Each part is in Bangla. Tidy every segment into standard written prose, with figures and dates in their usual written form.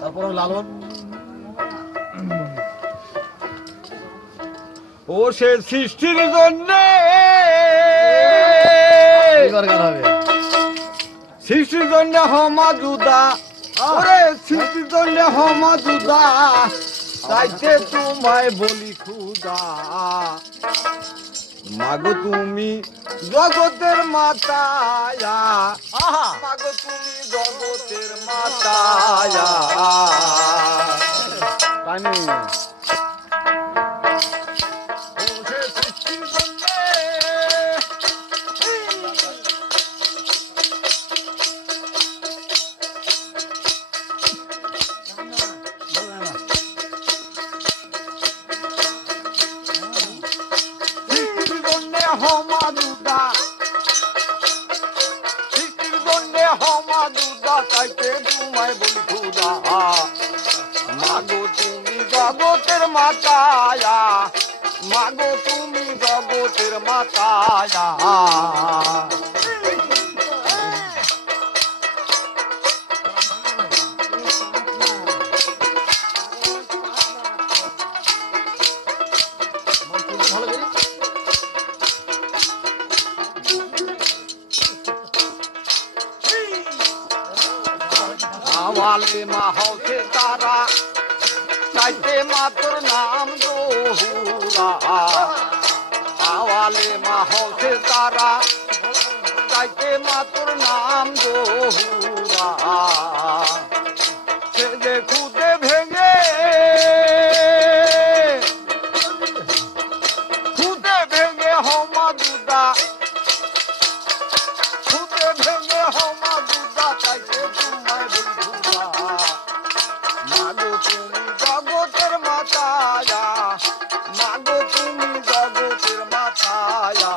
তারপর লালন ও সে সৃষ্টির জন্য এবার গান হবে। সৃষ্টির জন্য হমা জুদা, ওরে সৃষ্টির জন্য হমা জুদা, তাইতে তোমায় বলি খুদা। মাগো তুমি জগতের মাতায়া, মাগো তুমি জগতের মাতায়া। পানি হমাদুদা, সৃষ্টির জন্যে হমাদুদা, তাইতে তোমায় বলি খুদা। মাগো তুমি জগতের মাতায়া, মাগো তুমি জগতের মাতায়া। আওয়ালে মা হসে তারা, চাইতে মা তোর নাম দোহুরা। আওয়ালে মা হসে তারা, চাইতে মা তোর নাম দোহুরা। সে যে খুদে ভেঙে, খুদে ভেঙে হমা দুদা, খুদে ভেঙে হমা দুদা, তাইতে তোমায় বলি খুদা। মাগো তুমি জগতের মাতায়া, মাগো তুমি জগতের মাতায়া।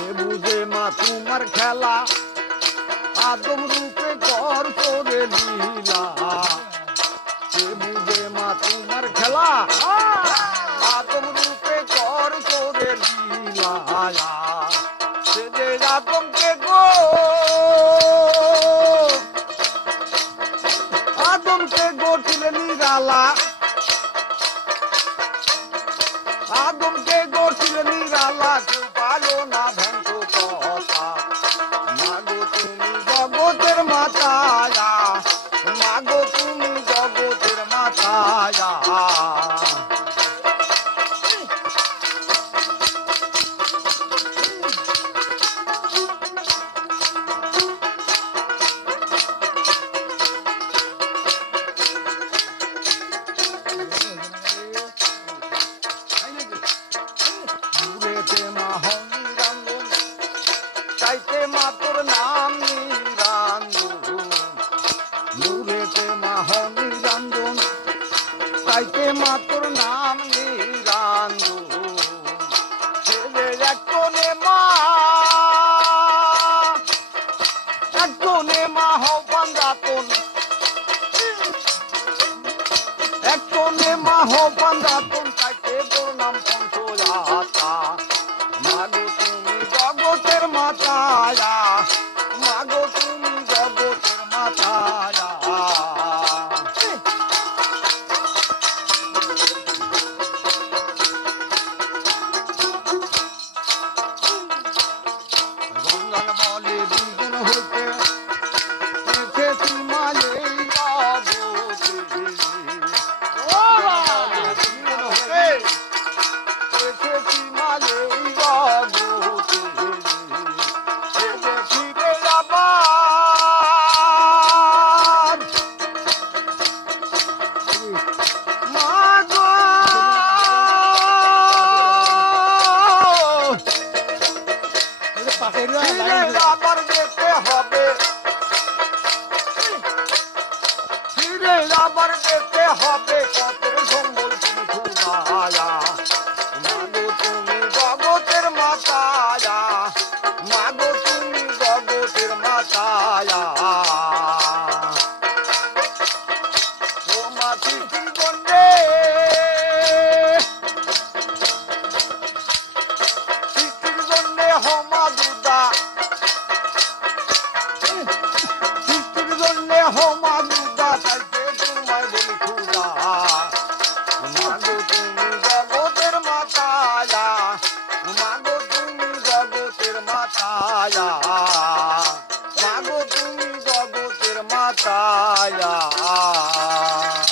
এ বুঝে মা তোমার খেলা, আদম রূপে কর করে লীলা। সে বুঝে মা তোমার খেলা, আদম রূপে কর করে লীলা। সে যে আদমকে গো, আদমকে গঠিলে নিরালা, আদমকে গঠিলে নিরালা, কেউ পালো না ভ্যান্ত কথা। মাগো তুমি জগতের মাতায়া, মাগো তুমি জগতের মাতায়া। দূরেতে মা হন নিরঞ্জন, চাইতে মা তোর নাম নিরঞ্জন। দূরেতে মা হন নিরঞ্জন, চাইতে মা তোর নাম নিরঞ্জন। সে যে এক কোণে মা, এক কোণে মা হও পাঞ্জাতন, এক কোণে মা হও পাঞ্জাতন, চাইতে তোর নাম পঞ্চজাতা। মাগো তুমি জগতের মাতায়া, মাগো তুমি জগতের মাতায়া। রঞ্জন বলে দুজন হইতে, এসেছি মালে জগতে। দুজন হইতে, এসেছি মালে জগতে। সে যে ফিরে আবার, মাগো ফিরে আবার যেতে হবে, ফিরে আবার যেতে হবে, কতের সম্বল তুমি খুদায়া। মাগো তুমি জগতের মাতায়া, মাগো তুমি জগতের মাতায়া। মাতায়া ও মা সৃষ্টির জন্যে সৃষ্টির জন্যে হমা দুদা সৃষ্টির জন্যে হমা দুদা তাইতে তোমায় বলি খুদা মাগো তুমি জগতের মাতায়া মাগো তুমি জগতের মাতায়া